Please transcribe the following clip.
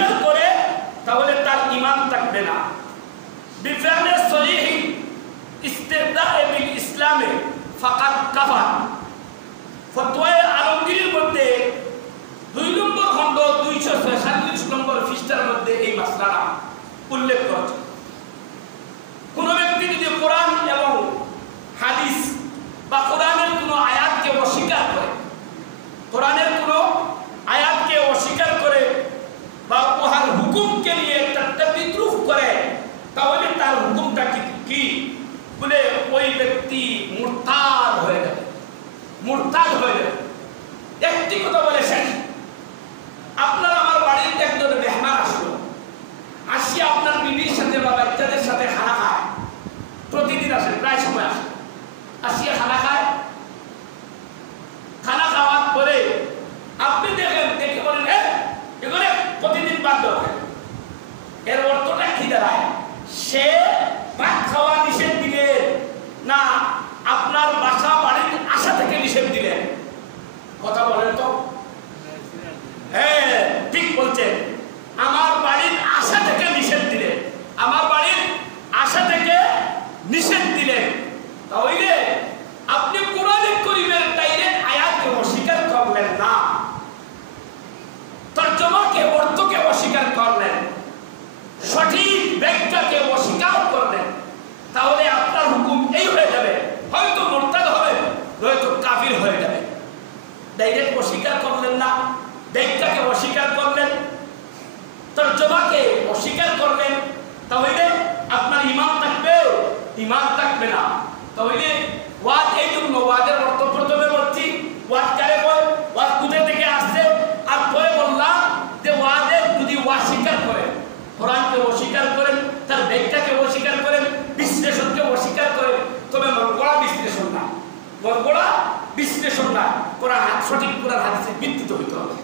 অস্বীকার করে তাহলে তার ঈমান থাকবে না। বিফানে সহিহ ইস্তিদআ বিল ইসলামে ফাকাদ কাফার, ফতোয়া আলমগীরের মধ্যে 2 নম্বর খণ্ড 246 নম্বর পৃষ্ঠার মধ্যে এই মাসলাটা উল্লেখ করেছে। কোন ব্যক্তি যদি কোরআন এবং হাদিস বা কোরআনের কোনো আয়াতকে অস্বীকার করে, কোরআনের কোনো আয়াতকে অস্বীকার করে বা উহার হুকুমকে নিয়ে একটা বিদ্রুপ করে, তাহলে তার হুকুমটা কি বলে ওই ব্যক্তি মুরতাদ হয়ে যাবে, মুরতাদ হয়ে যাবে। একটি কথা বলে শেষ, আপনার আমার বাড়িতে একজন মেহমান আসলো, আসিয়া আপনার বিবির সাথে বা বাচ্চাদের সাথে খানা খায়, প্রতিদিন আসে, প্রায় সময় আসে, আসিয়া খানা খায়। খানা খাওয়ার পরে আপনি দেখেন, দেখে বলেন এগুলো প্রতিদিন বাদ দেওয়া, এর অর্থটা কি দাঁড়ায়? সে ভাত খাওয়া নিষেধ দিলেন না আপনার বাসা বাড়ির আশা থেকে নিষেধ দিলেন? কথা বলেন তো। হ্যাঁ ঠিক বলছেন, আমার বাড়ির আশা থেকে নিষেধ দিলেন, আমার বাড়ির আশা থেকে নিষেধ দিলেন। তাহলে আপনি কোরআনে কারীমের ডাইরেক্ট আয়াতকে অস্বীকার করলেন না, তরজমাকে অর্থকে অস্বীকার করলেন, সঠিক ব্যাখ্যাকে অস্বীকার করলেন। তাহলে আপনার হুকুম এই হয়ে যাবে, হয়তো মুরতাদ হবে, হয়তো কাফির হয়ে যাবে। ডাইরেক্ট অস্বীকার করলেন না, ব্যাখ্যাকে অস্বীকার করলেন, তরজমাকে অস্বীকার করলেন, তাহলে আপনার ঈমান থাকবে, ঈমান থাকবে না। তাহলে ওয়াজ এই জন্য, ওয়াজের অর্থ প্রথমে বলছি, ওয়াজ কারে বল, ওয়াজ কোথা থেকে আসছে, আর পরে বললাম যে ওয়াজের যদি অস্বীকার করেন, কোরআনকে অস্বীকার করেন, তার ব্যাখ্যাকে অস্বীকার করেন, বিশ্লেষণকে অস্বীকার করেন, তবে মনগড়া বিশ্লেষণ না, মনগড়া বিশ্লেষণ না, কোরআন সঠিক কোরআন হাদিসে ভিত্তিতে হইতে হবে।